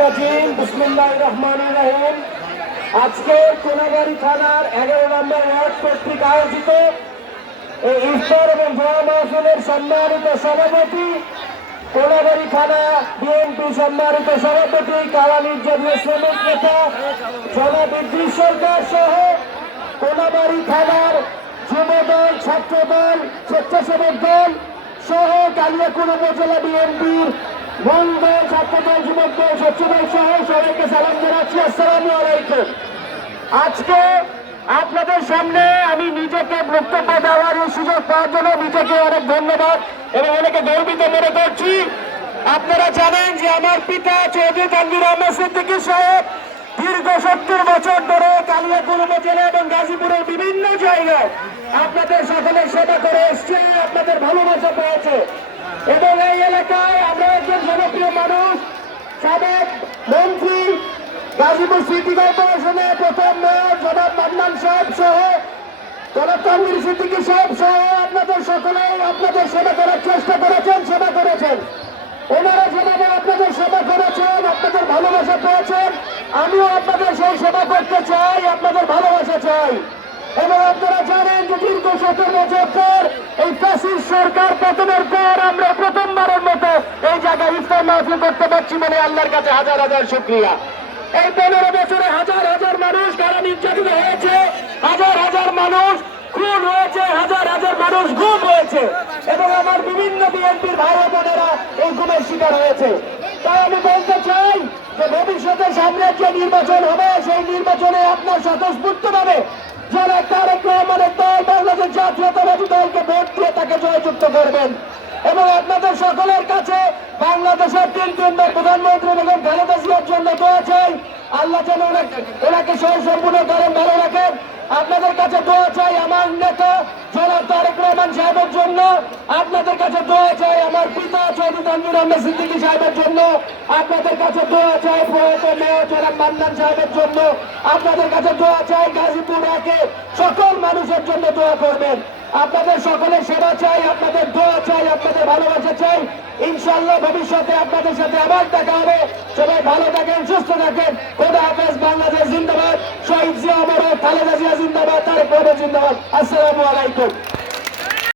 বিসমিল্লাহির রহমানির রহিম। আজকে কোনাবাড়ী থানার 11 নম্বর ওয়ার্ড কর্তৃক আয়োজিত এই ইফতার এবং দোয়া মাহফিলের সম্মানিত সভাপতি, কোনাবাড়ী থানা বিএনপি সম্মানিত সভাপতি, কাওয়ানির জাতীয় শ্রমিক নেতা জনাব ইদ্রিস সরকার সহ কোনাবাড়ী থানার যুবদল, ছাত্রদল, স্বেচ্ছাসেবক দল সহ কালিয়াকৈর উপজেলা বিএনপির মূলদল, ছাত্রদল, যুবক দল, স্বেচ্ছাদল সহ সবাইকে সালাম জানাচ্ছি। আসসালামু আলাইকুম। আজকে আপনাদের সামনে আমি নিজেকে বক্তব্য দেওয়ার সুযোগ পাওয়ার জন্য নিজেকে অনেক ধন্যবাদ এবং অনেকে গর্বিত মনে করছি। আপনারা জানেন যে আমার পিতা চৌধুরী তানভীর আহমেদ সিদ্দিকী সাহেব দীর্ঘ 70 বছর ধরে কালিয়াকৈর উপজেলা এবং গাজীপুরের বিভিন্ন জায়গায় আপনাদের সকলের সেবা করে এসছে, আপনাদের ভালোবাসা পেয়েছে এবং এই এলাকায় আমরা একজন জনপ্রিয় মানুষ, সাবেক মন্ত্রী, গাজীপুর সিটি কর্পোরেশনের প্রথম মেয়র জনাব মান্নান সাহেব সহ জনাব তানভীর সিদ্দিকী সাহেব সহ আপনাদের সকলেই আপনাদের সেবা করার চেষ্টা করেছেন, সেবা করেছেন। ওনারা যেভাবে আপনাদের সেবা করেছেন, আপনাদের ভালোবাসা পেয়েছেন, আমিও আপনাদের সেই সেবা করতে চাই, আপনাদের ভালোবাসা চাই। এবং আপনারা জানেন যে দীর্ঘ 17 বছর পর এই ফ্যাসিস্ট সরকার পতনের পর আমরা প্রথমবারের মতো এই জায়গায় ইফতার মাহফিল করতে পারছি, মানে আল্লাহর কাছে হাজার হাজার শুকরিয়া। এই 15 বছরে হাজার হাজার মানুষ কারা নির্যাতিত হয়েছে, হাজার হাজার মানুষ খুন হয়েছে, হাজার হাজার মানুষ গুম হয়েছে এবং আমার বিভিন্ন বিএনপির ভাই বোনেরা এই গুমের শিকার হয়েছে। তাই আমি বলতে চাই যে ভবিষ্যতে সামনে যে নির্বাচন হবে সেই নির্বাচনে আপনার স্বতঃস্ফূর্তভাবে যারা তারেক রহমানের দল বাংলাদেশ জাতীয়তাবাদী দলকে ভোট দিয়ে তাকে জয়যুক্ত করবেন এবং আপনাদের সকলের কাছে বাংলাদেশের 3বার প্রধানমন্ত্রী বেগম খালেদা জিয়ার জন্য দোয়া চাই। আল্লাহ যেন ওনাকে সম্পূর্ণ করেন, ভালো রাখেন। আপনাদের কাছে দোয়া চাই আমার নেতা জনাব তারেক রহমান সাহেবের জন্য, আপনাদের কাছে দোয়া চাই আমার পিতা চৌধুরী তানভীর আহমেদ সিদ্দিকী সাহেবের জন্য, আপনাদের কাছে দোয়া চাই প্রয়াত মেয়র জনাব মান্নান সাহেবের জন্য, আপনাদের কাছে দোয়া চাই গাজীপুর একের সকল মানুষের জন্য দোয়া করবেন। আপনাদের সকলের সেবা চাই, আপনাদের দোয়া চাই, আপনাদের ভালোবাসা চাই। ইনশাআল্লাহ ভবিষ্যতে আপনাদের সাথে আবার দেখা হবে। সবাই ভালো থাকেন, সুস্থ থাকেন। খোদা হাফেজ। বাংলাদেশ জিন্দাবাদ। শহীদ জিয়া অমর হোক। খালেদা জিয়া জিন্দাবাদ। তারেক রহমান জিন্দাবাদ। আসসালামু আলাইকুম।